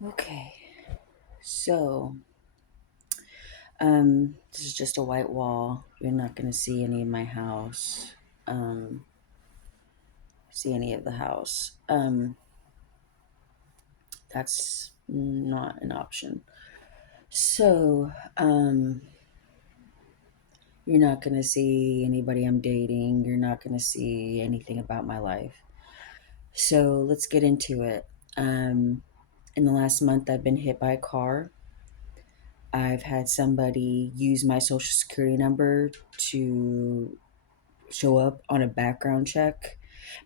Okay, so this is just a white wall. You're not gonna see any of my house. Um, see any of the house. That's not an option. So, you're not gonna see anybody I'm dating. You're not gonna see anything about my life. So let's get into it. In the last month, I've been hit by a car. I've had somebody use my social security number to show up on a background check.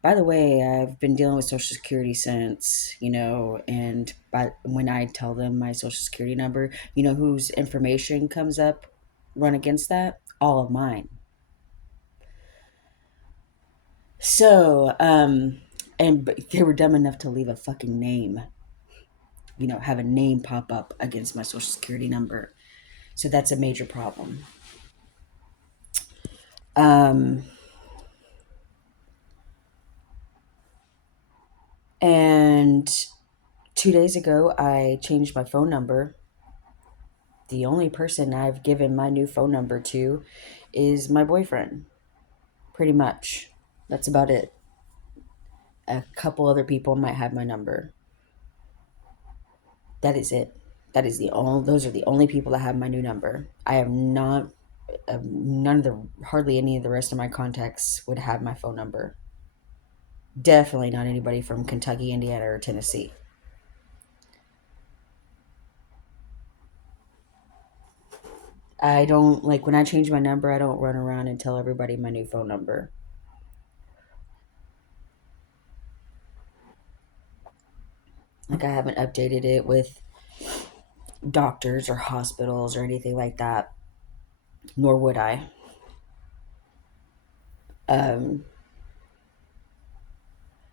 By the way, I've been dealing with social security since, and when I tell them my social security number, whose information comes up run against that? All of mine. So, but they were dumb enough to leave a fucking name, have a name pop up against my social security number. So that's a major problem. Um, and 2 days ago, I changed my phone number. The only person I've given my new phone number to is my boyfriend, pretty much. That's about it. A couple other people might have my number. That is it. Those are the only people that have my new number. I have not, hardly any of the rest of my contacts would have my phone number. Definitely not anybody from Kentucky, Indiana, or Tennessee. I don't like when I change my number, I don't run around and tell everybody my new phone number. Like I haven't updated it with doctors or hospitals or anything like that, nor would I. Um,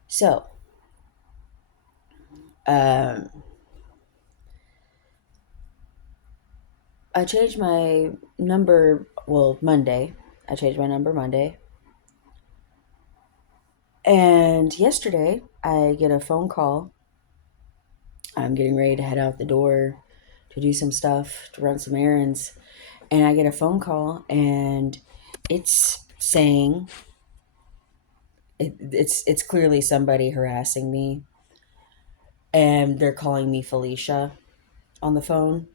so, um, I changed my number, well, Monday. I changed my number Monday. And yesterday, I get a phone call. I'm getting ready to head out the door to do some stuff, to run some errands. And I get a phone call, and it's saying it's clearly somebody harassing me, and they're calling me Felicia on the phone.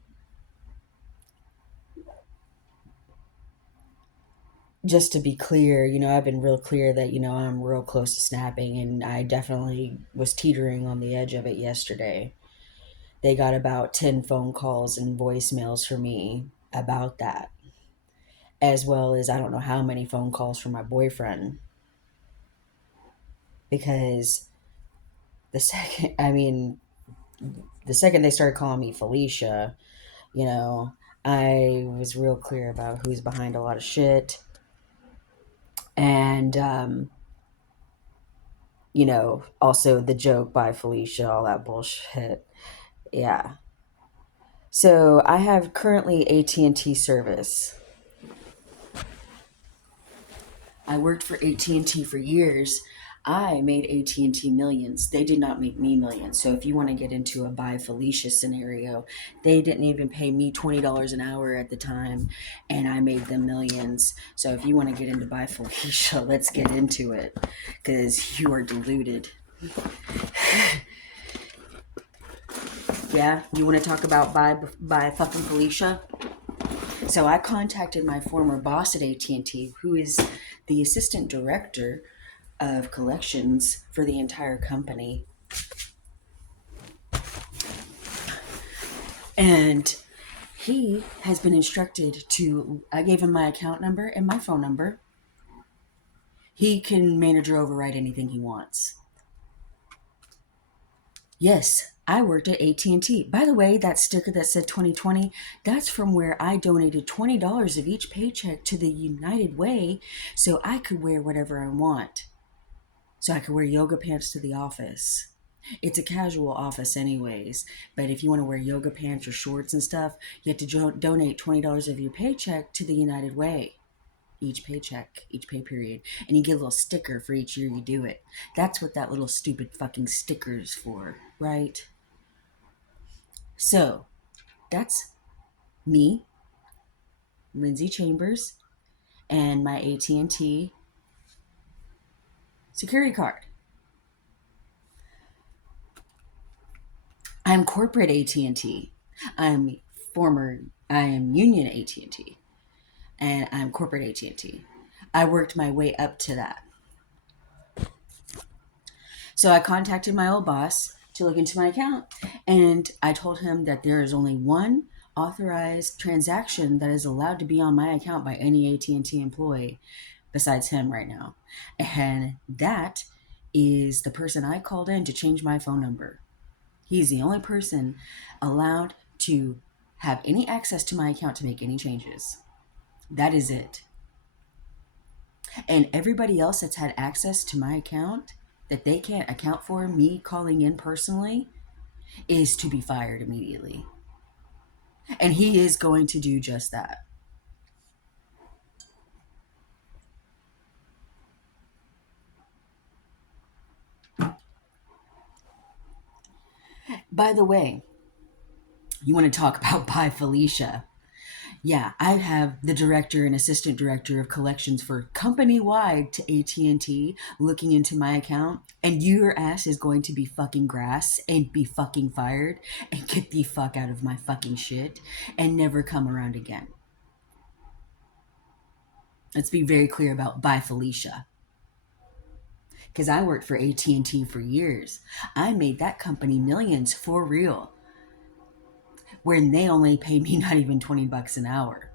Just to be clear, I've been real clear that, I'm real close to snapping, and I definitely was teetering on the edge of it yesterday. They got about 10 phone calls and voicemails for me about that, as well as I don't know how many phone calls from my boyfriend. Because the second, I mean, the second they started calling me Felicia, you know, I was real clear about who's behind a lot of shit. And, also the joke by Felicia, all that bullshit. Yeah. So I have currently AT&T service. I worked for AT&T for years. I made AT&T millions. They did not make me millions. So if you want to get into a buy Felicia scenario, they didn't even pay me $20 an hour at the time, and I made them millions. So if you want to get into buy Felicia, let's get into it, because you are deluded. Yeah, you want to talk about buy fucking Felicia? So I contacted my former boss at AT&T, who is the assistant director of collections for the entire company. And he has been instructed to, I gave him my account number and my phone number. He can manage or override anything he wants. Yes, I worked at AT&T. By the way, that sticker that said 2020, that's from where I donated $20 of each paycheck to the United Way so I could wear whatever I want. So I could wear yoga pants to the office. It's a casual office anyways, but if you want to wear yoga pants or shorts and stuff, you have to donate $20 of your paycheck to the United Way. Each paycheck, each pay period. And you get a little sticker for each year you do it. That's what that little stupid fucking sticker is for, right? So that's me, Lindsay Chambers, and my AT&T security card. I'm corporate AT&T. I'm former I am union AT&T and I'm corporate AT&T. I worked my way up to that. So I contacted my old boss to look into my account, and I told him that there is only one authorized transaction that is allowed to be on my account by any AT&T employee besides him right now. And that is the person I called in to change my phone number. He's the only person allowed to have any access to my account to make any changes. That is it. And everybody else that's had access to my account that they can't account for me calling in personally is to be fired immediately. And he is going to do just that. By the way, you want to talk about Bye Felicia? Yeah, I have the director and assistant director of collections for company wide to AT&T looking into my account, and your ass is going to be fucking grass and be fucking fired and get the fuck out of my fucking shit and never come around again. Let's be very clear about Bye Felicia. Because I worked for AT&T for years. I made that company millions for real, when they only paid me not even $20 an hour.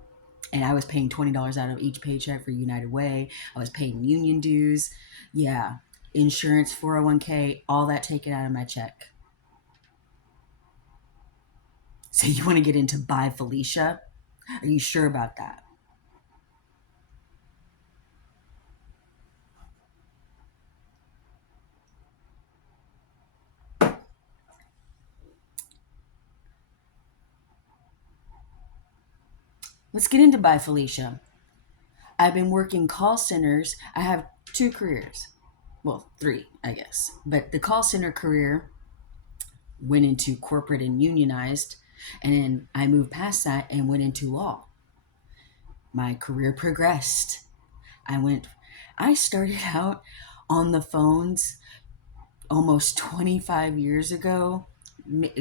And I was paying $20 out of each paycheck for United Way. I was paying union dues. Yeah. Insurance, 401k, all that taken out of my check. So you want to get into Bye Felicia? Are you sure about that? Let's get into Bye Felicia. I've been working call centers. I have two careers. Well, three, I guess. But the call center career went into corporate and unionized. And then I moved past that and went into law. My career progressed. I started out on the phones almost 25 years ago,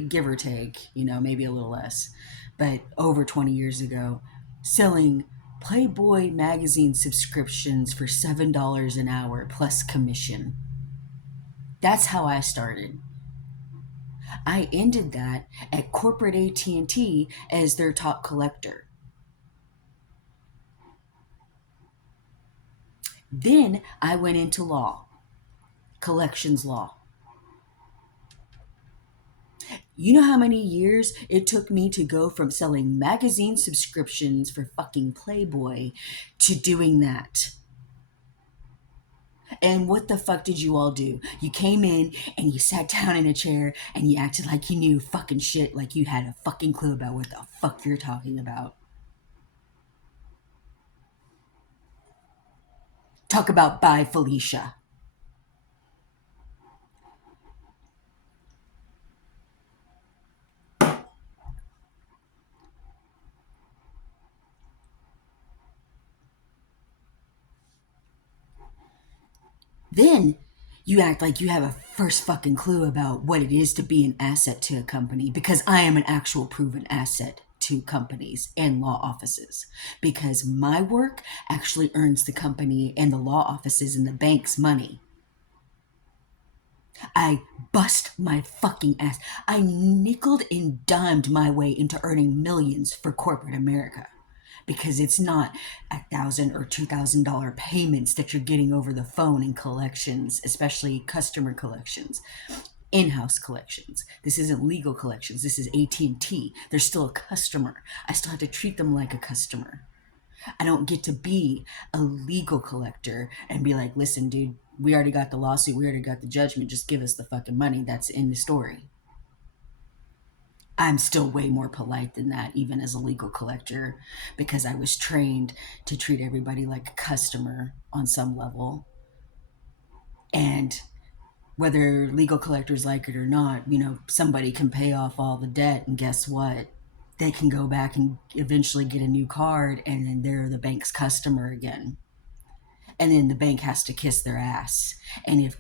give or take, maybe a little less, but over 20 years ago, selling Playboy magazine subscriptions for $7 an hour plus commission. That's how I started. I ended that at corporate AT&T as their top collector. Then I went into law, collections law. You know how many years it took me to go from selling magazine subscriptions for fucking Playboy to doing that? And what the fuck did you all do? You came in and you sat down in a chair and you acted like you knew fucking shit, like you had a fucking clue about what the fuck you're talking about. Talk about Bye Felicia. Then you act like you have a first fucking clue about what it is to be an asset to a company, because I am an actual proven asset to companies and law offices, because my work actually earns the company and the law offices and the banks money. I bust my fucking ass. I nickeled and dimed my way into earning millions for corporate America, because it's not $1,000 or $2,000 payments that you're getting over the phone in collections, especially customer collections, in-house collections. This isn't legal collections. This is AT&T. They're still a customer. I still have to treat them like a customer. I don't get to be a legal collector and be like, listen, dude, we already got the lawsuit. We already got the judgment. Just give us the fucking money. That's in the story. I'm still way more polite than that, even as a legal collector, because I was trained to treat everybody like a customer on some level. And Whether legal collectors like it or not, somebody can pay off all the debt, and guess what? They can go back and eventually get a new card, and then they're the bank's customer again. And then the bank has to kiss their ass. And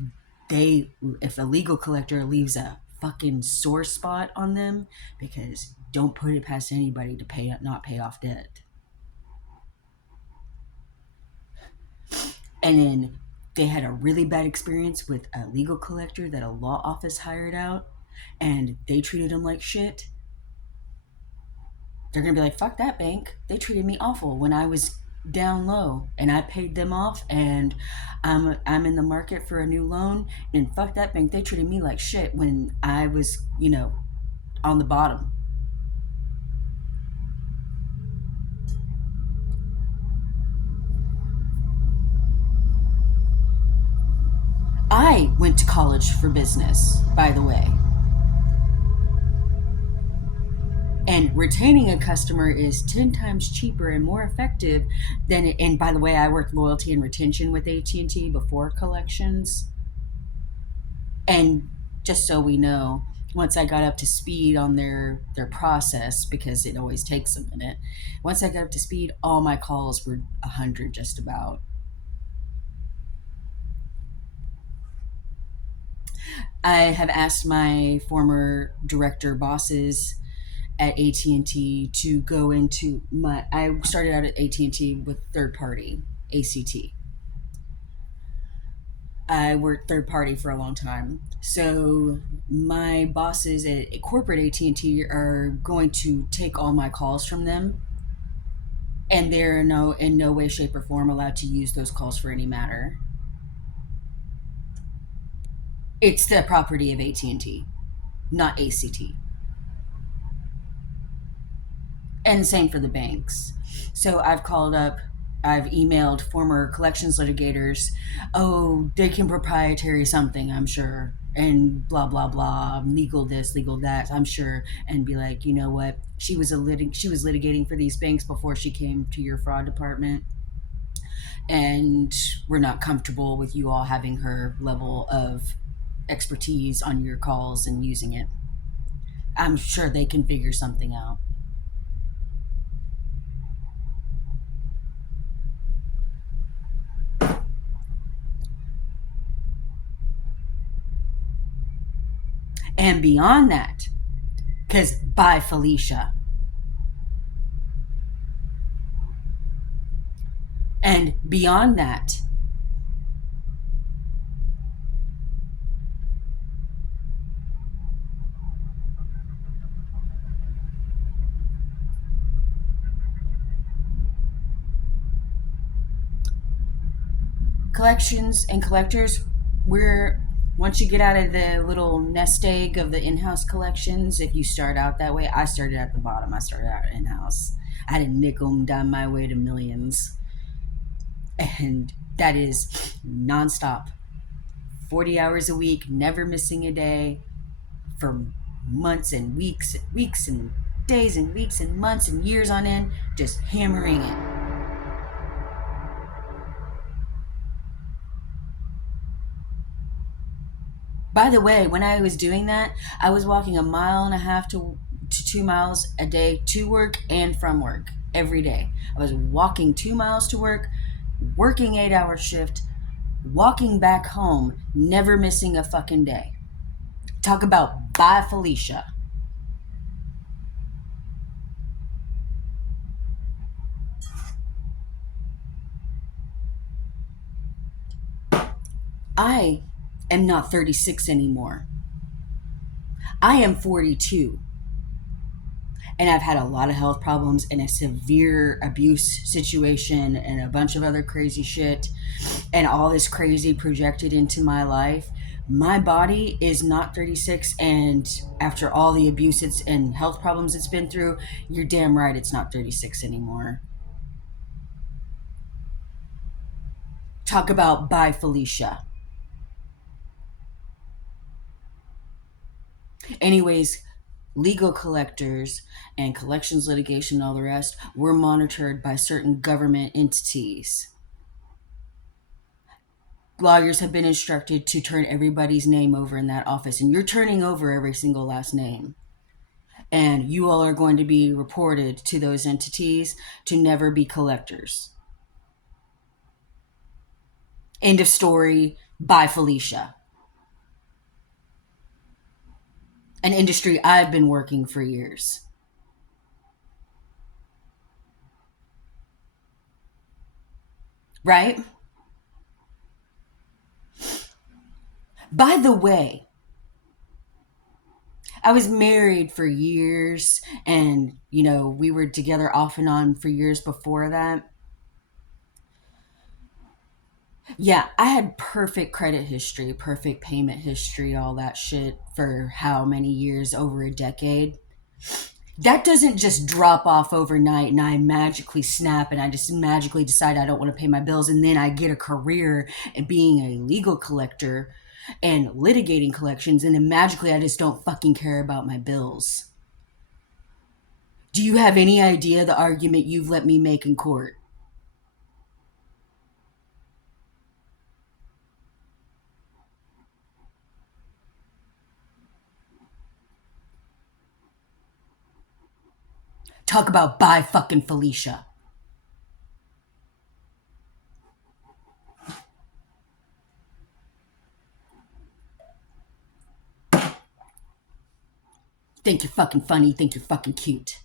if a legal collector leaves a fucking sore spot on them, because don't put it past anybody to not pay off debt. And then they had a really bad experience with a legal collector that a law office hired out, and they treated them like shit. They're gonna be like, fuck that bank. They treated me awful when I was down low and I paid them off, and I'm in the market for a new loan, and fuck that bank. They treated me like shit when I was, on the bottom. I went to college for business, by the way. And retaining a customer is 10 times cheaper and more effective than, and by the way, I worked loyalty and retention with AT&T before collections. And just so we know, once I got up to speed on their process, because it always takes a minute, once I got up to speed, all my calls were 100 just about. I have asked my former director bosses at AT&T to go into my I started out at AT&T with third party ACT. I worked third party for a long time. So my bosses at corporate AT&T are going to take all my calls from them, and they're in no way shape or form allowed to use those calls for any matter. It's the property of AT&T, not ACT. And same for the banks. So I've emailed former collections litigators. Oh, they can proprietary something, I'm sure, and blah blah blah, legal this, legal that, I'm sure, and be like, you know what? She was litigating for these banks before she came to your fraud department, and we're not comfortable with you all having her level of expertise on your calls and using it. I'm sure they can figure something out. And beyond that, because by Felicia. And beyond that, collections and collectors, we're once you get out of the little nest egg of the in-house collections, if you start out that way, I started at the bottom. I started out in-house. I didn't nickel and dime my way to millions, and that is nonstop, 40 hours a week, never missing a day, for months and weeks and days and weeks and months and years on end, just hammering it. By the way, when I was doing that, I was walking a mile and a half to 2 miles a day to work and from work every day. I was walking 2 miles to work, working 8 hour shift, walking back home, never missing a fucking day. Talk about bye Felicia. I am not 36 anymore. I am 42. And I've had a lot of health problems and a severe abuse situation and a bunch of other crazy shit, and all this crazy projected into my life. My body is not 36, and after all the abuse and health problems it's been through, you're damn right it's not 36 anymore. Talk about bye Felicia. Anyways, legal collectors and collections litigation and all the rest were monitored by certain government entities. lawyers have been instructed to turn everybody's name over in that office, and you're turning over every single last name. And you all are going to be reported to those entities to never be collectors. End of story. By Felicia. An industry I've been working for years. Right? By the way, I was married for years, and we were together off and on for years before that. Yeah, I had perfect credit history, perfect payment history, all that shit for how many years? Over a decade. That doesn't just drop off overnight and I magically snap and I just magically decide I don't want to pay my bills and then I get a career in being a legal collector and litigating collections and then magically I just don't fucking care about my bills. Do you have any idea the argument you've let me make in court? Talk about by fucking Felicia. Think you're fucking funny, think you're fucking cute.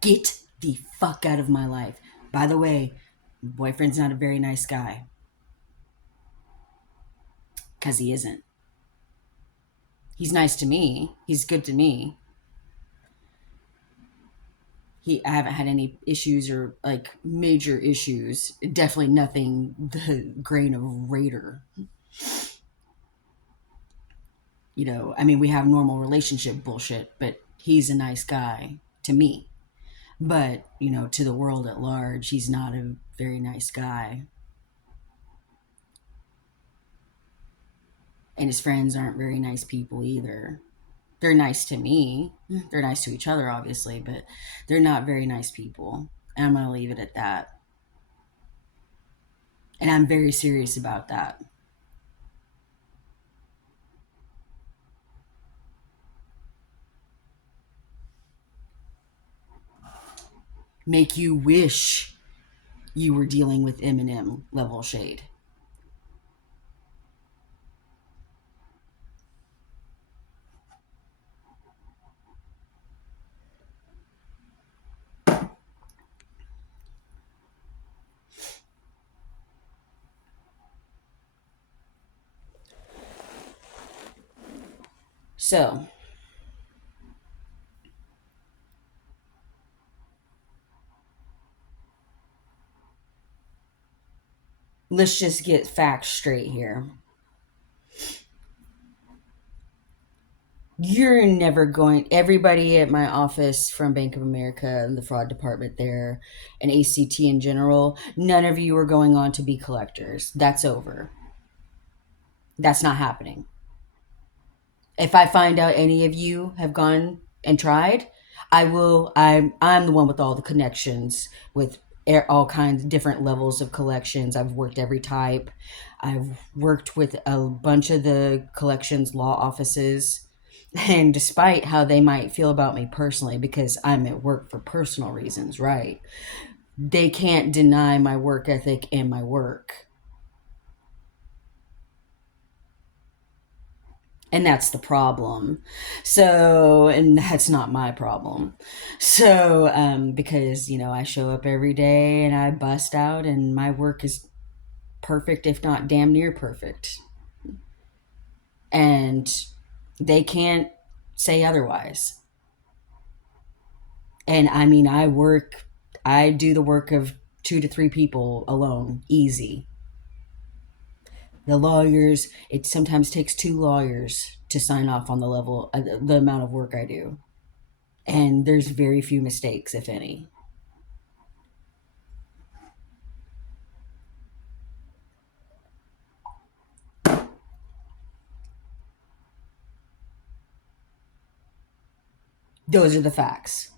Get the fuck out of my life. By the way, boyfriend's not a very nice guy. Because he isn't. He's nice to me. He's good to me. I haven't had any issues or like major issues. Definitely nothing the grain of Raider. I mean, we have normal relationship bullshit, but he's a nice guy to me. But, to the world at large, he's not a very nice guy. And his friends aren't very nice people either. They're nice to me. They're nice to each other, obviously, but they're not very nice people. And I'm going to leave it at that. And I'm very serious about that. Make you wish you were dealing with Eminem level shade. So, let's just get facts straight here. You're never going, everybody at my office from Bank of America and the fraud department there and ACT in general, none of you are going on to be collectors. That's over. That's not happening. If I find out any of you have gone and tried, I'm the one with all the connections with all kinds of different levels of collections. I've worked every type. I've worked with a bunch of the collections law offices. And despite how they might feel about me personally, because I'm at work for personal reasons, right? They can't deny my work ethic and my work. And that's the problem. So, and that's not my problem. So, because, I show up every day and I bust out and my work is perfect, if not damn near perfect. And they can't say otherwise. And I mean, I do the work of 2 to 3 people alone, easy. The lawyers, it sometimes takes 2 lawyers to sign off on the amount of work I do. And there's very few mistakes, if any. Those are the facts.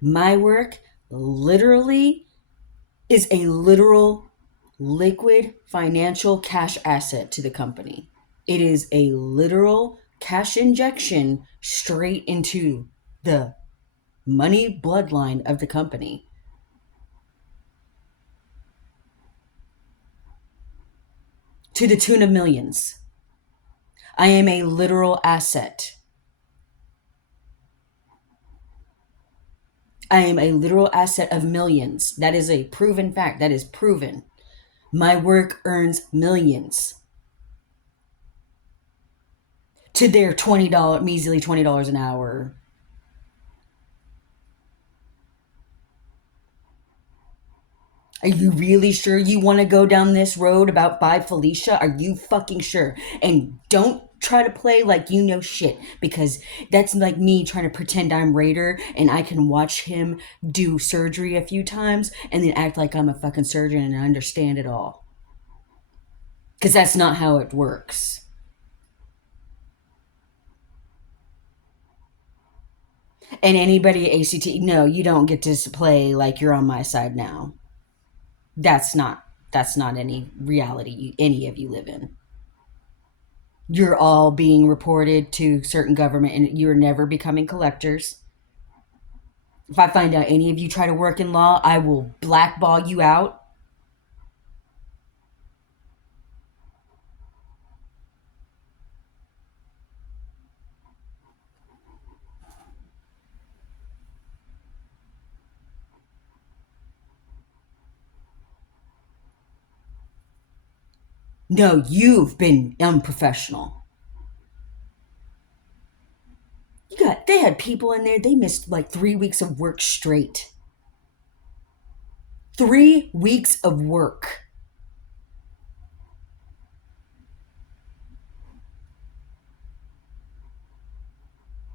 My work literally is a literal liquid financial cash asset to the company. It is a literal cash injection straight into the money bloodline of the company to the tune of millions. I am a literal asset. I am a literal asset of millions. That is a proven fact. That is proven. My work earns millions to their $20, measly $20 an hour. Are you really sure you want to go down this road about by Felicia? Are you fucking sure? And don't try to play like you know shit, because that's like me trying to pretend I'm Raider and I can watch him do surgery a few times and then act like I'm a fucking surgeon and I understand it all. Because that's not how it works. And anybody at ACT, no, you don't get to play like you're on my side now. That's not any reality any of you live in. You're all being reported to certain government and you're never becoming collectors. If I find out any of you try to work in law, I will blackball you out. No, you've been unprofessional. They had people in there, they missed like 3 weeks of work straight. 3 weeks of work.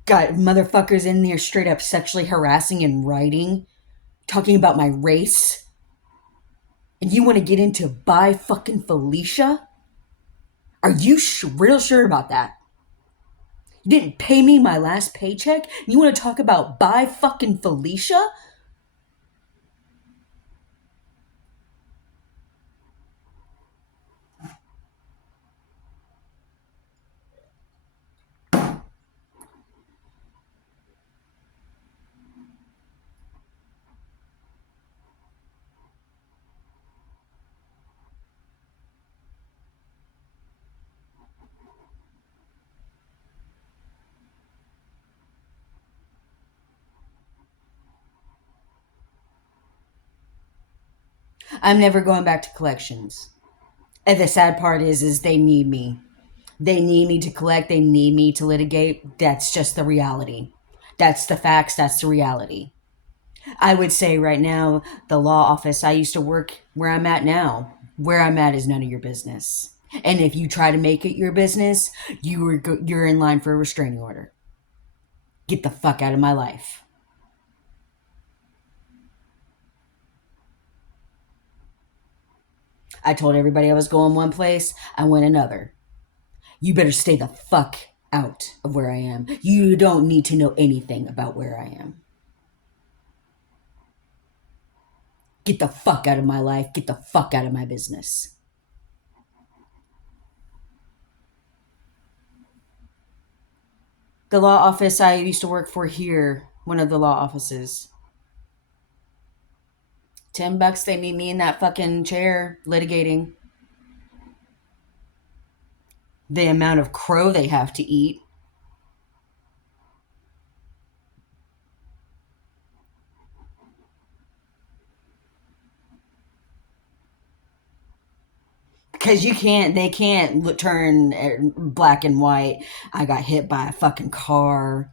Got motherfuckers in there straight up sexually harassing and writing, talking about my race. And you want to get into by fucking Felicia? Are you real sure about that? You didn't pay me my last paycheck? You want to talk about by fucking Felicia? I'm never going back to collections. And the sad part is they need me. They need me to collect. They need me to litigate. That's just the reality. That's the facts. That's the reality. I would say right now, the law office I used to work where I'm at now, where I'm at is none of your business. And if you try to make it your business, you're in line for a restraining order. Get the fuck out of my life. I told everybody I was going one place, I went another. You better stay the fuck out of where I am. You don't need to know anything about where I am. Get the fuck out of my life. Get the fuck out of my business. The law office I used to work for here, one of the law offices. $10, they meet me in that fucking chair litigating. The amount of crow they have to eat. Because they can't turn black and white. I got hit by a fucking car.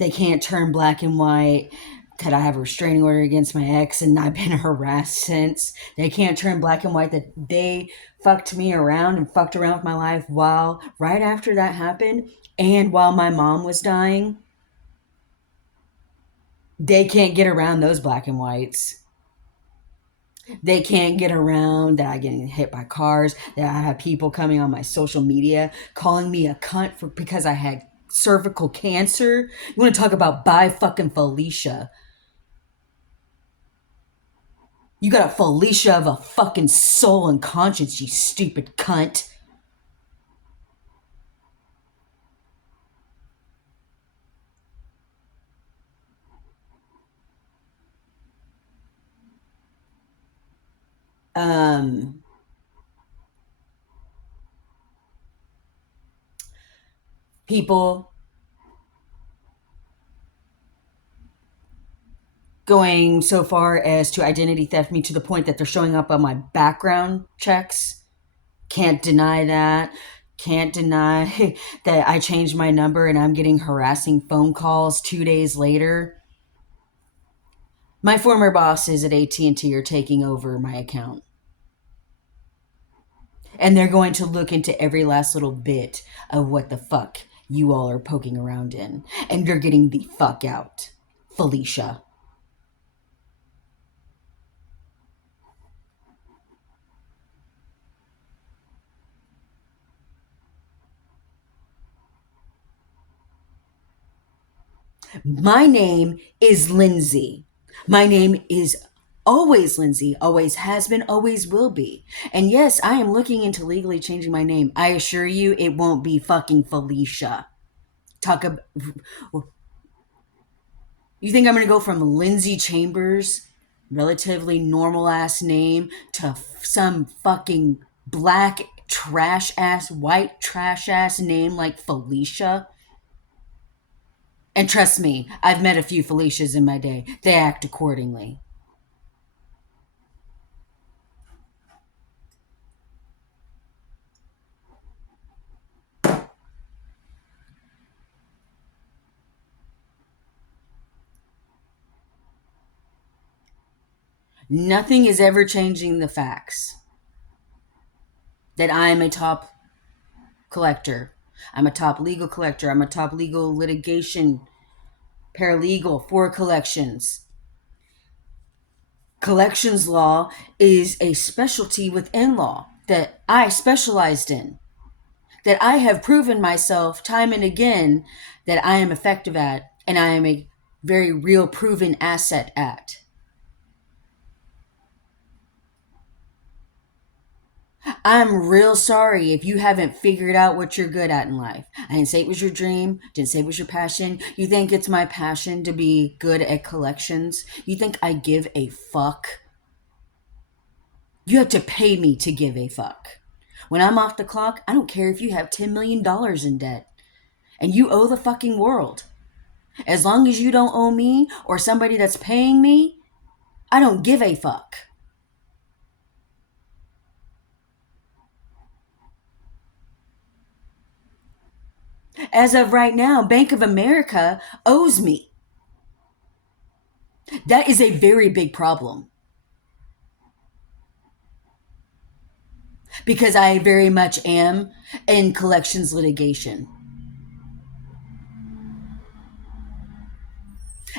They can't turn black and white. Could I have a restraining order against my ex and I've been harassed since? They can't turn black and white that they fucked me around and fucked around with my life while right after that happened and while my mom was dying. They can't get around those black and whites. They can't get around that I get hit by cars, that I have people coming on my social media calling me a cunt because I had cervical cancer. You want to talk about by fucking Felicia? You got a Felicia of a fucking soul and conscience, you stupid cunt. Um, People going so far as to identity theft me to the point that they're showing up on my background checks. Can't deny that. Can't deny that I changed my number and I'm getting harassing phone calls 2 days later. My former bosses at AT&T are taking over my account. And they're going to look into every last little bit of what the fuck you all are poking around in. And you're getting the fuck out, Felicia. My name is Lindsay. My name is always Lindsay, always has been, always will be. And yes, I am looking into legally changing my name. I assure you it won't be fucking Felicia. Talk about. You think I'm gonna go from Lindsay Chambers, relatively normal ass name, to some fucking black trash ass, white trash ass name like Felicia? And trust me, I've met a few Felicias in my day. They act accordingly. Nothing is ever changing the facts that I am a top collector. I'm a top legal collector. I'm a top legal litigation paralegal for collections. Collections law is a specialty within law that I specialized in, that I have proven myself time and again that I am effective at, and I am a very real proven asset at. I'm real sorry if you haven't figured out what you're good at in life. I didn't say it was your dream, didn't say it was your passion. You think it's my passion to be good at collections? You think I give a fuck? You have to pay me to give a fuck. When I'm off the clock, I don't care if you have $10 million in debt and you owe the fucking world. As long as you don't owe me or somebody that's paying me, I don't give a fuck. As of right now, Bank of America owes me. That is a very big problem. Because I very much am in collections litigation.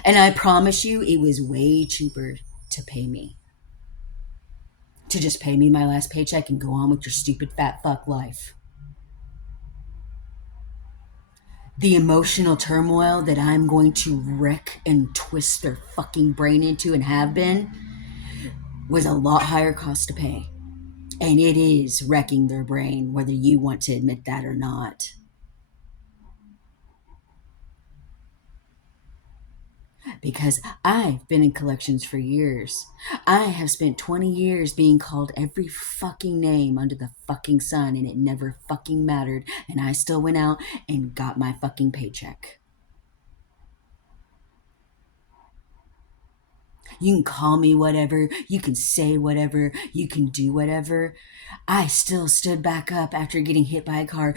And I promise you, it was way cheaper to pay me. To just pay me my last paycheck and go on with your stupid fat fuck life. The emotional turmoil that I'm going to wreck and twist their fucking brain into and have been was a lot higher cost to pay. And it is wrecking their brain, whether you want to admit that or not. Because I've been in collections for years. I have spent 20 years being called every fucking name under the fucking sun, and it never fucking mattered. And I still went out and got my fucking paycheck. You can call me whatever, you can say whatever, you can do whatever. I still stood back up after getting hit by a car,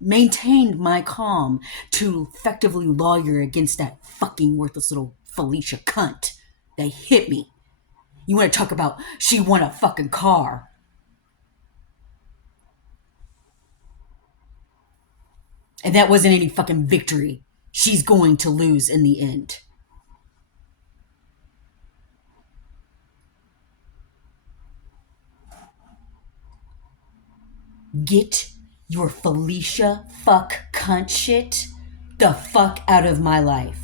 maintained my calm to effectively lawyer against that fucking worthless little Felicia cunt that hit me. You want to talk about she won a fucking car? And that wasn't any fucking victory. She's going to lose in the end. Get your Felicia fuck cunt shit the fuck out of my life.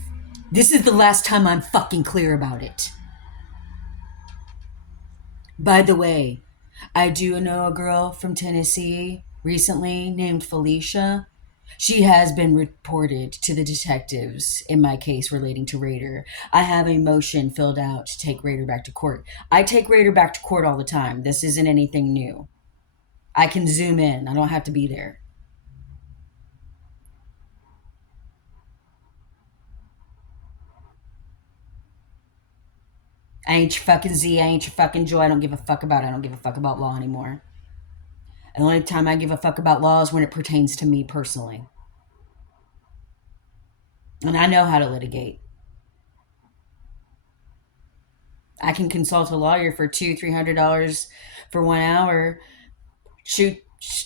This is the last time I'm fucking clear about it. By the way, I do know a girl from Tennessee recently named Felicia. She has been reported to the detectives in my case relating to Raider. I have a motion filled out to take Raider back to court. I take Raider back to court all the time. This isn't anything new. I can zoom in, I don't have to be there. I ain't your fucking Z, I ain't your fucking Joy. I don't give a fuck about it. I don't give a fuck about law anymore. And the only time I give a fuck about law is when it pertains to me personally. And I know how to litigate. I can consult a lawyer for $200-300 for 1 hour, shoot,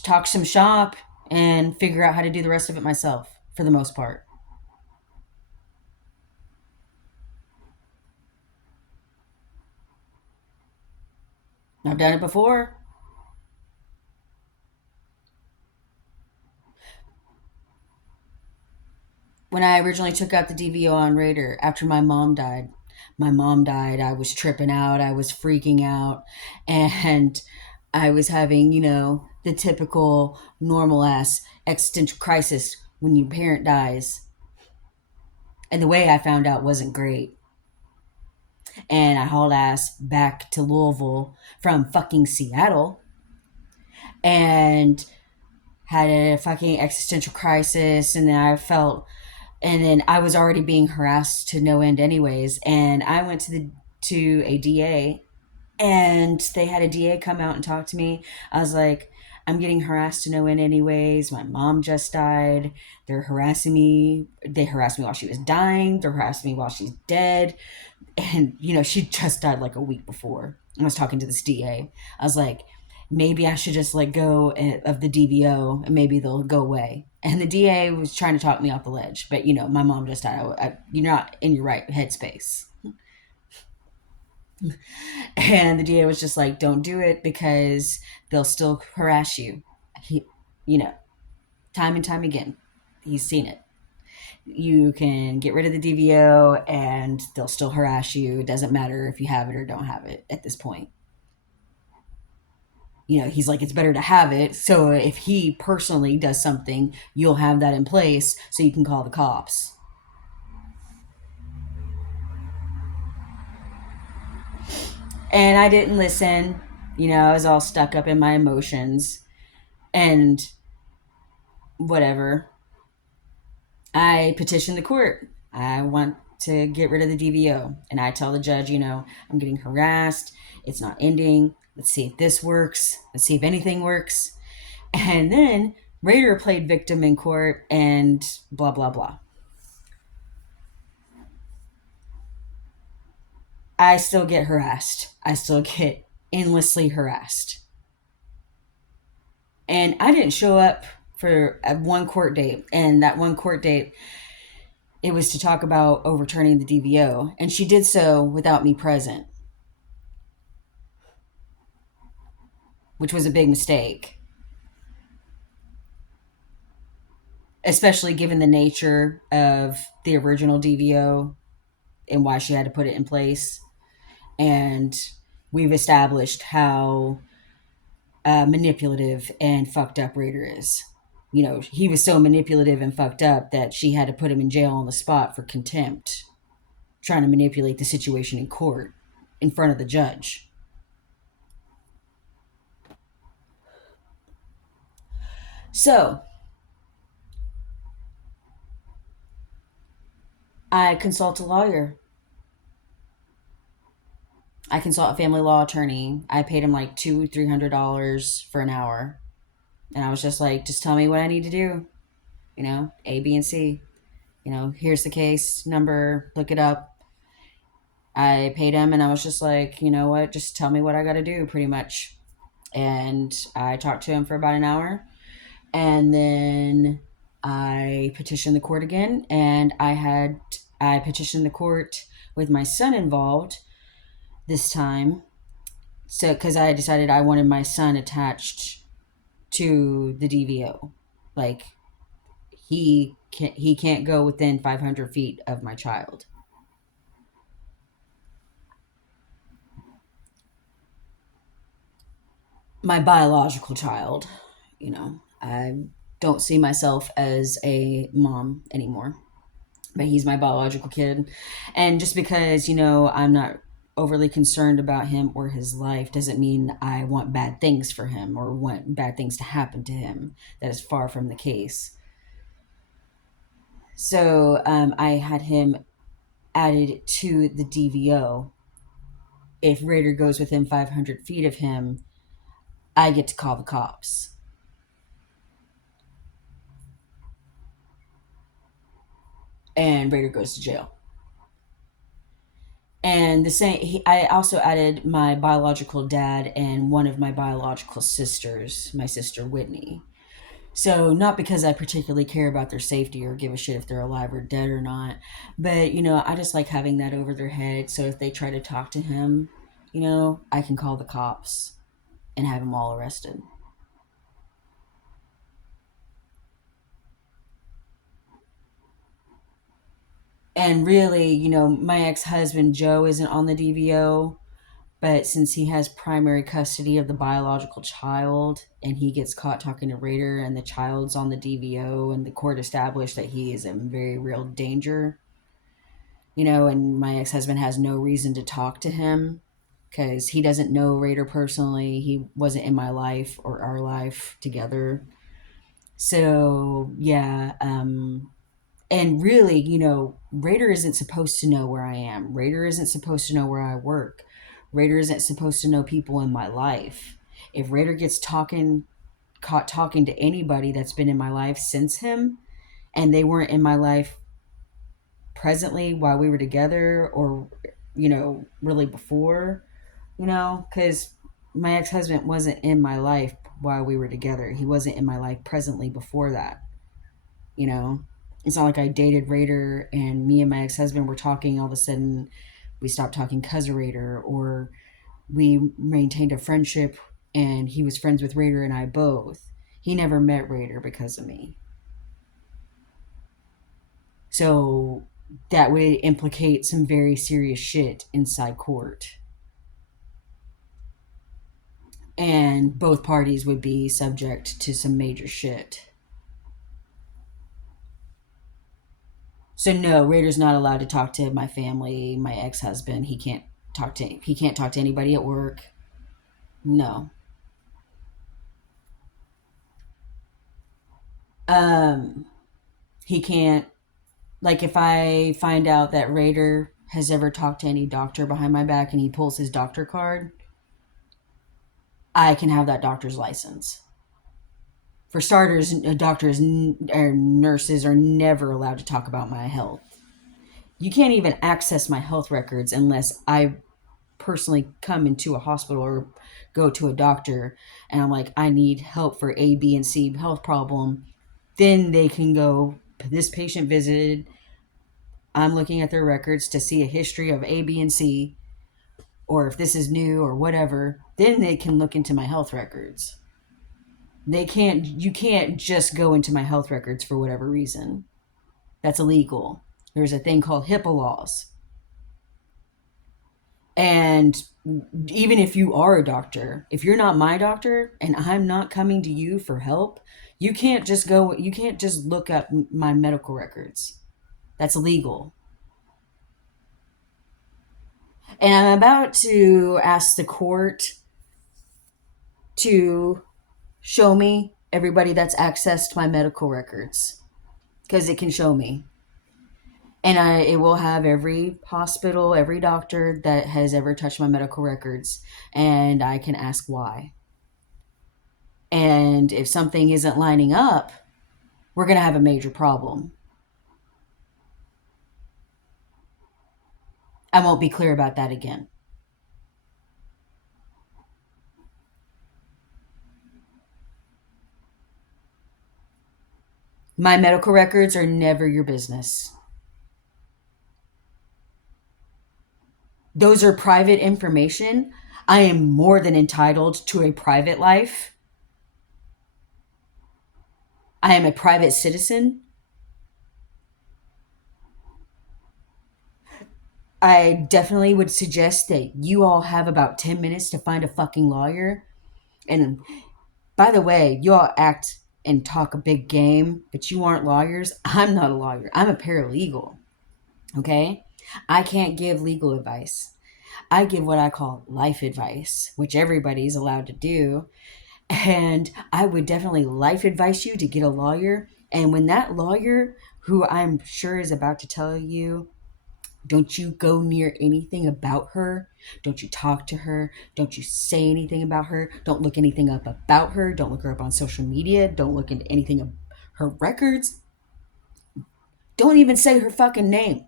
talk some shop, and figure out how to do the rest of it myself for the most part. I've done it before. When I originally took out the DVO on Raider after my mom died. I was tripping out. I was freaking out. And I was having, the typical normal ass existential crisis when your parent dies. And the way I found out wasn't great. And I hauled ass back to Louisville from fucking Seattle and had a fucking existential crisis. And then I was already being harassed to no end anyways. And I went to a DA, and they had a DA come out and talk to me. I was like, I'm getting harassed to no end anyways. My mom just died. They're harassing me. They harassed me while she was dying. They're harassing me while she's dead. And she just died like a week before. I was talking to this DA. I was like, maybe I should just let go of the DVO and maybe they'll go away. And the DA was trying to talk me off the ledge, but my mom just died. You're not in your right headspace. And the DA was just like, don't do it because they'll still harass you. He, you know, time and time again, he's seen it. You can get rid of the DVO and they'll still harass you. It doesn't matter if you have it or don't have it at this point. He's like, it's better to have it. So if he personally does something, you'll have that in place so you can call the cops. And I didn't listen. I was all stuck up in my emotions and whatever. I petitioned the court. I want to get rid of the DVO. And I tell the judge, I'm getting harassed. It's not ending. Let's see if this works. Let's see if anything works. And then Raider played victim in court and blah, blah, blah. I still get harassed. I still get endlessly harassed. And I didn't show up for one court date. And that one court date, it was to talk about overturning the DVO. And she did so without me present, which was a big mistake. Especially given the nature of the original DVO and why she had to put it in place. And we've established how manipulative and fucked up Raider is. He was so manipulative and fucked up that she had to put him in jail on the spot for contempt, trying to manipulate the situation in court in front of the judge. So, I consult a lawyer. I consult a family law attorney. I paid him like $200-300 for an hour. And I was just like, just tell me what I need to do. A, B, and C. Here's the case number, look it up. I paid him and I was just like, you know what, just tell me what I got to do pretty much. And I talked to him for about an hour. And then I petitioned the court again. And I petitioned the court with my son involved this time. So, because I decided I wanted my son attached to the DVO. Like, he can't go within 500 feet of my child. my biological child. I don't see myself as a mom anymore, but he's my biological kid. And just because, I'm not overly concerned about him or his life doesn't mean I want bad things for him or want bad things to happen to him. That is far from the case. So I had him added to the DVO. If Raider goes within 500 feet of him, I get to call the cops, and Raider goes to jail. And I also added my biological dad and one of my biological sisters, my sister Whitney. So, not because I particularly care about their safety or give a shit if they're alive or dead or not, but I just like having that over their head. So, if they try to talk to him, I can call the cops and have them all arrested. And really, my ex husband Joe isn't on the DVO, but since he has primary custody of the biological child and he gets caught talking to Raider and the child's on the DVO and the court established that he is in very real danger, and my ex husband has no reason to talk to him because he doesn't know Raider personally. He wasn't in my life or our life together. So, yeah, and really, Raider isn't supposed to know where I am. Raider isn't supposed to know where I work. Raider isn't supposed to know people in my life. If Raider gets caught talking to anybody that's been in my life since him, and they weren't in my life presently while we were together, or really before, because my ex-husband wasn't in my life while we were together. He wasn't in my life presently before that. you know it's not like I dated Raider and me and my ex-husband were talking, all of a sudden we stopped talking because of Raider, or we maintained a friendship and he was friends with Raider and I both. He never met Raider because of me. So that would implicate some very serious shit inside court, and both parties would be subject to some major shit. So no, Raider's not allowed to talk to my family, my ex-husband. He can't talk to anybody at work. No. Um he can't, like, if I find out that Raider has ever talked to any doctor behind my back and he pulls his doctor card, I can have that doctor's license. For starters, doctors or nurses are never allowed to talk about my health. You can't even access my health records unless I personally come into a hospital or go to a doctor and I'm like, I need help for A, B, and C health problem. Then they can go, this patient visited. I'm looking at their records to see a history of A, B, and C, or if this is new or whatever. Then they can look into my health records. You can't just go into my health records for whatever reason. That's illegal. There's a thing called HIPAA laws. And even if you are a doctor, if you're not my doctor and I'm not coming to you for help, you can't just look up my medical records. That's illegal. And I'm about to ask the court to show me everybody that's accessed my medical records because it can show me. And it will have every hospital, every doctor that has ever touched my medical records, and I can ask why. And if something isn't lining up, we're going to have a major problem. I won't be clear about that again. My medical records are never your business. Those are private information. I am more than entitled to a private life. I am a private citizen. I definitely would suggest that you all have about 10 minutes to find a fucking lawyer And by the way, you all act and talk a big game, but you aren't lawyers. I'm not a lawyer. I'm a paralegal. Okay? I can't give legal advice. I give what I call life advice, which everybody's allowed to do. And I would definitely life advise you to get a lawyer. And when that lawyer, who I'm sure is about to tell you, don't you go near anything about her. Don't you talk to her. Don't you say anything about her. Don't look anything up about her. Don't look her up on social media. Don't look into anything of her records. Don't even say her fucking name.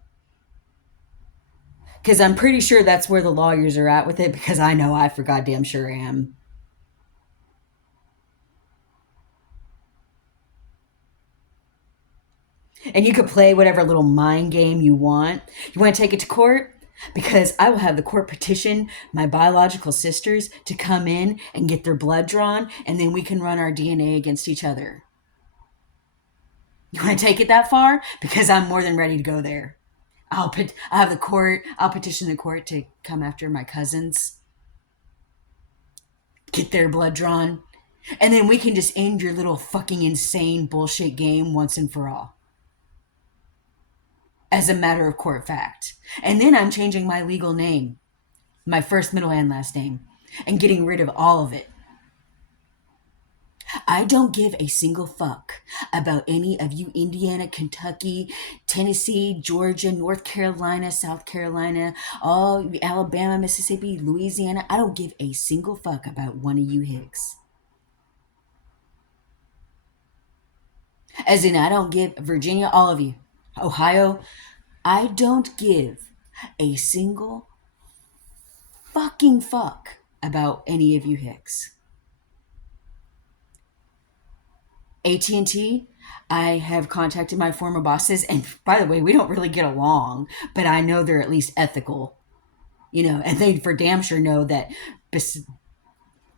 Because I'm pretty sure that's where the lawyers are at with it, because I know I for goddamn sure am. And you could play whatever little mind game you want. You want to take it to court? Because I will have the court petition my biological sisters to come in and get their blood drawn, and then we can run our DNA against each other. You want to take it that far? Because I'm more than ready to go there. I'll have the court. I'll petition the court to come after my cousins, get their blood drawn, and then we can just end your little fucking insane bullshit game once and for all, as a matter of court fact. And then I'm changing my legal name, my first, middle, and last name, and getting rid of all of it. I don't give a single fuck about any of you Indiana, Kentucky, Tennessee, Georgia, North Carolina, South Carolina, all Alabama, Mississippi, Louisiana. I don't give a single fuck about one of you Hicks. As in, I don't give Virginia, all of you, Ohio, I don't give a single fucking fuck about any of you Hicks. AT&T, I have contacted my former bosses, and by the way, we don't really get along, but I know they're at least ethical, and they for damn sure know that,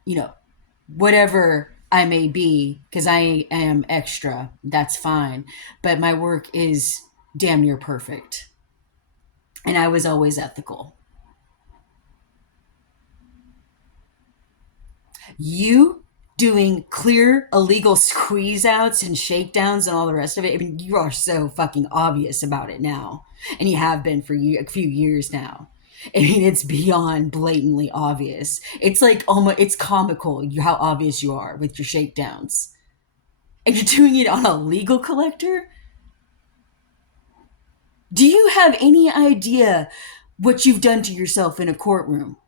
you know, whatever I may be, because I am extra, that's fine, but my work is damn near perfect, and I was always ethical. You doing clear illegal squeeze outs and shakedowns and all the rest of it. I mean, you are so fucking obvious about it now. And you have been for a few years now. I mean, it's beyond blatantly obvious. It's like almost, it's comical how obvious you are with your shakedowns. And you're doing it on a legal collector? Do you have any idea what you've done to yourself in a courtroom?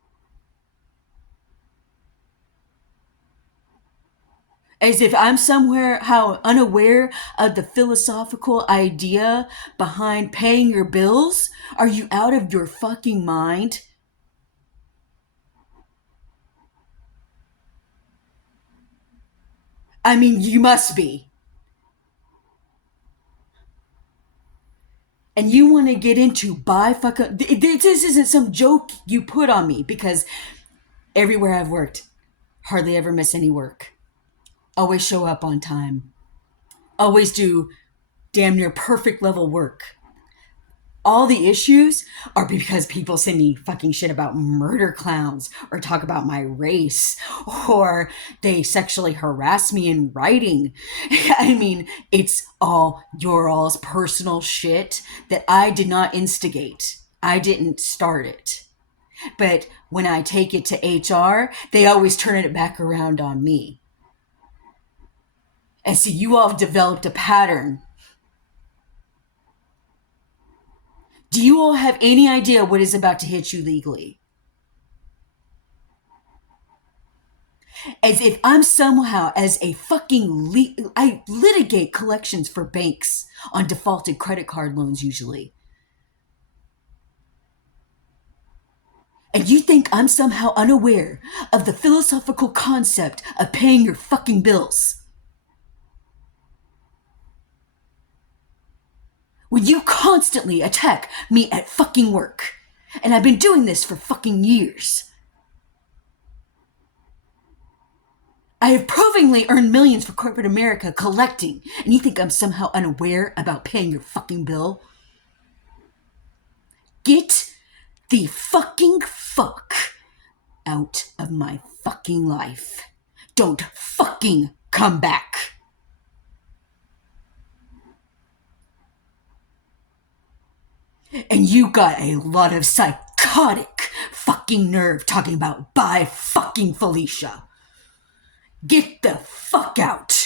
As if I'm somewhere how unaware of the philosophical idea behind paying your bills? Are you out of your fucking mind? I mean, you must be. And you want to get into buy fucking. This isn't some joke you put on me, because everywhere I've worked, hardly ever miss any work. Always show up on time. Always do damn near perfect level work. All the issues are because people send me fucking shit about murder clowns, or talk about my race, or they sexually harass me in writing. I mean, it's all your all's personal shit that I did not instigate. I didn't start it. But when I take it to HR, they always turn it back around on me. And so you all have developed a pattern. Do you all have any idea what is about to hit you legally? As if I'm somehow, as a fucking I litigate collections for banks on defaulted credit card loans usually. And you think I'm somehow unaware of the philosophical concept of paying your fucking bills? When you constantly attack me at fucking work. And I've been doing this for fucking years. I have provingly earned millions for corporate America collecting, and you think I'm somehow unaware about paying your fucking bill? Get the fucking fuck out of my fucking life. don't fucking come back. And you got a lot of psychotic fucking nerve talking about bye fucking Felicia. Get the fuck out.